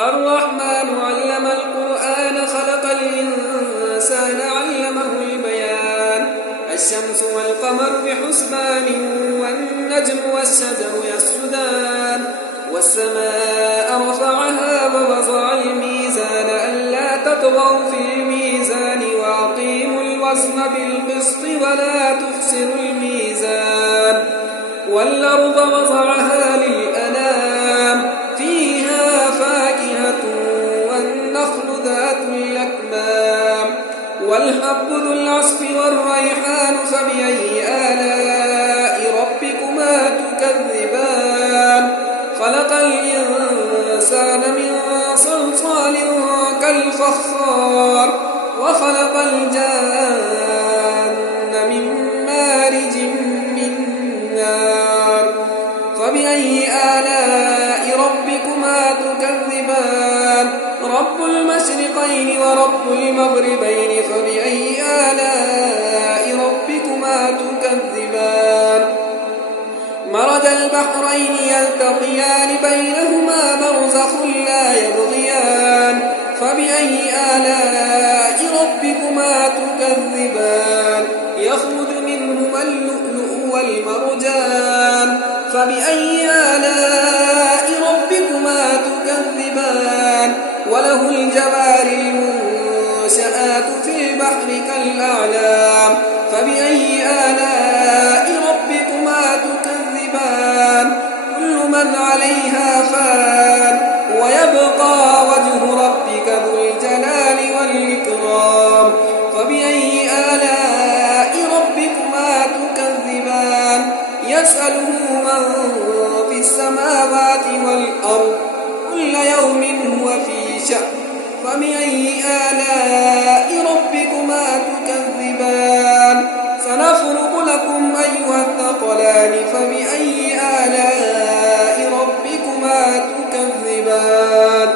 الرحمن علم القرآن خلق الإنسان علمه البيان الشمس والقمر بحسبان والنجم والشجر يسجدان والسماء رفعها ووضع الميزان ألا تطغوا في الميزان وأقيموا الوزن بالقسط ولا تخسروا الميزان والأرض وضعها للأنام فيها فاكهة والنخل ذات الأكمام والحب ذو العصف والريحان فبأي آلاء ربكما تكذبان خلق الإنسان من صلصال كالفخار وخلق الجان من مارج من نار فبأي آلاء ربكما تكذبان رب المشرقين ورب المغربين فبأي آلاء ربكما تكذبان مرج البحرين يلتقيان بينهما برزخ لا يبغيان فبأي آلاء ربكما تكذبان يخرج منهما اللؤلؤ والمرجان فبأي آلاء ربكما تكذبان وله الجوار المنشآت في البحر كالأعلام فبأي آلاء ربكما تكذبان كل من عليها فان ويبقى وجه ربك ذو الجلال والإكرام فبأي آلاء ربكما تكذبان يسأله من في السماوات والأرض كل يوم هو في شأن فبأي آلاء ربكما تكذبان سنفرغ لكم أيها الثقلان فبأي آلاء ربكما تكذبان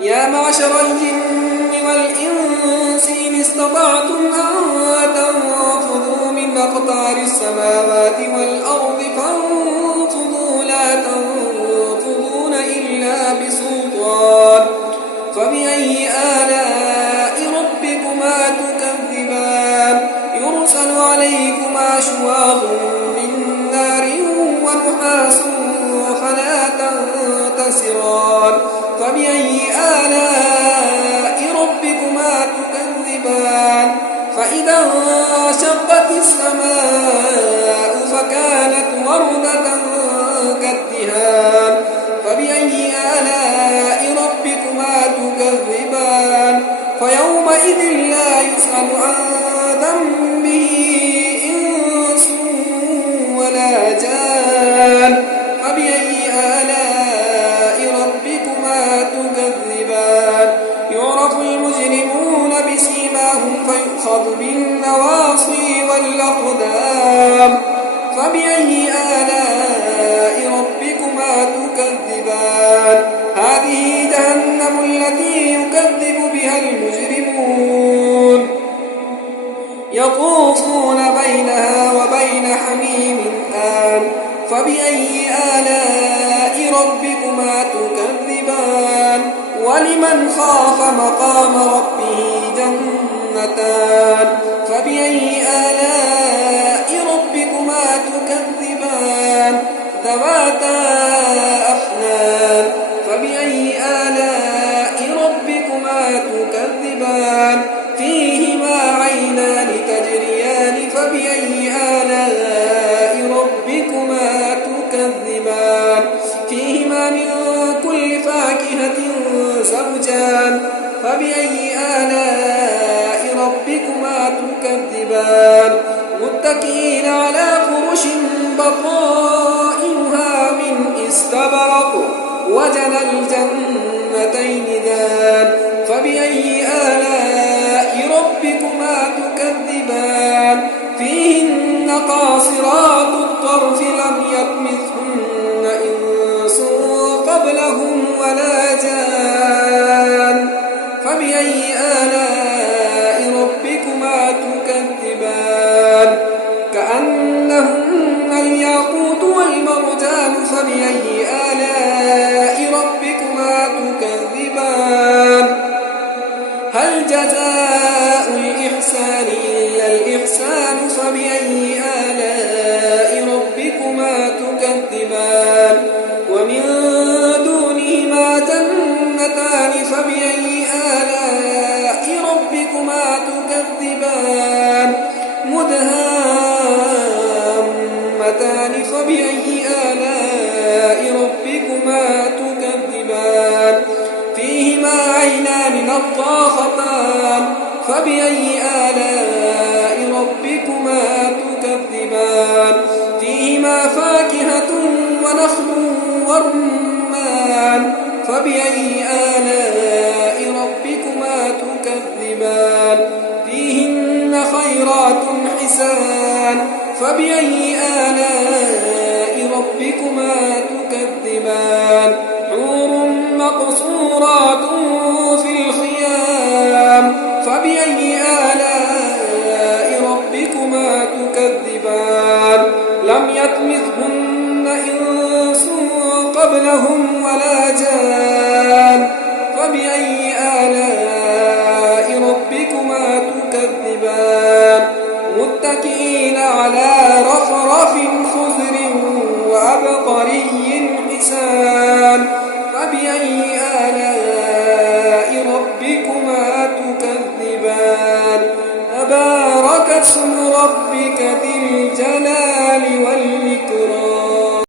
يا معشر الجن والإنس إن استطعتم أن تنفذوا من أقطار السماوات والأرض فانفذوا لا تنفذون إلا بسلطان فبأي آلاء ربكما تكذبان يرسل عليكما شواظ من نار ونحاس فلا تنتصران فبأي آلاء ربكما تكذبان فإذا انشقت السماء فكانت وردة كالدهان فبأي آلاء ربكما تكذبان فيومئذ لا يسأل عن ذنبه إنس ولا جان فبأي آلاء ربكما تكذبان يعرف المجرمون بسيماهم فيؤخذ بالنواصي والأقدام فبأي آلاء ربكما تكذبان هذه جهنم التي يكذب بها المجرمون يطوفون بينها وبين حميم آن فبأي آلاء ربكما تكذبان ولمن خاف مقام ربه جنتان فبأي آلاء ربكما تكذبان ذواتا أفنان فبأي آلاء ربكما تكذبان فيهما عينان تجريان فبأي آلاء ربكما تكذبان فيهما من كل فاكهة زوجان فبأي آلاء ربكما تكذبان متكئين على فرش بطائنها من استبرق وجنى الجنتين دان فبأي آلاء ربكما تكذبان فيهن قاصرات الطرف لم يطمثهن إنس قبلهم ولا جان فبأي آلاء ربكما تكذبان كأنهن الياقوت والمرجان فبأي آلاء ربكما تكذبان تكذبان هل جزاء الإحسان إلا الإحسان فبأي آلاء ربكما تكذبان ومن دونهما جنتان فبأي آلاء ربكما تكذبان مدهامتان فبأي آلاء ربكما تكذبان فيهما عينان نضاختان فبأي آلاء ربكما تكذبان فيهما فاكهة ونخل ورمان فبأي آلاء ربكما تكذبان فيهن خيرات حسان فبأي آلاء ربكما تكذبان حور مقصورات في الخيام فبأي آلاء ربكما تكذبان لم يطمثهن إنس قبلهم ولا جان فبأي آلاء ربكما تكذبان متكئين على رفرف خضر وعبقري حسان فبأي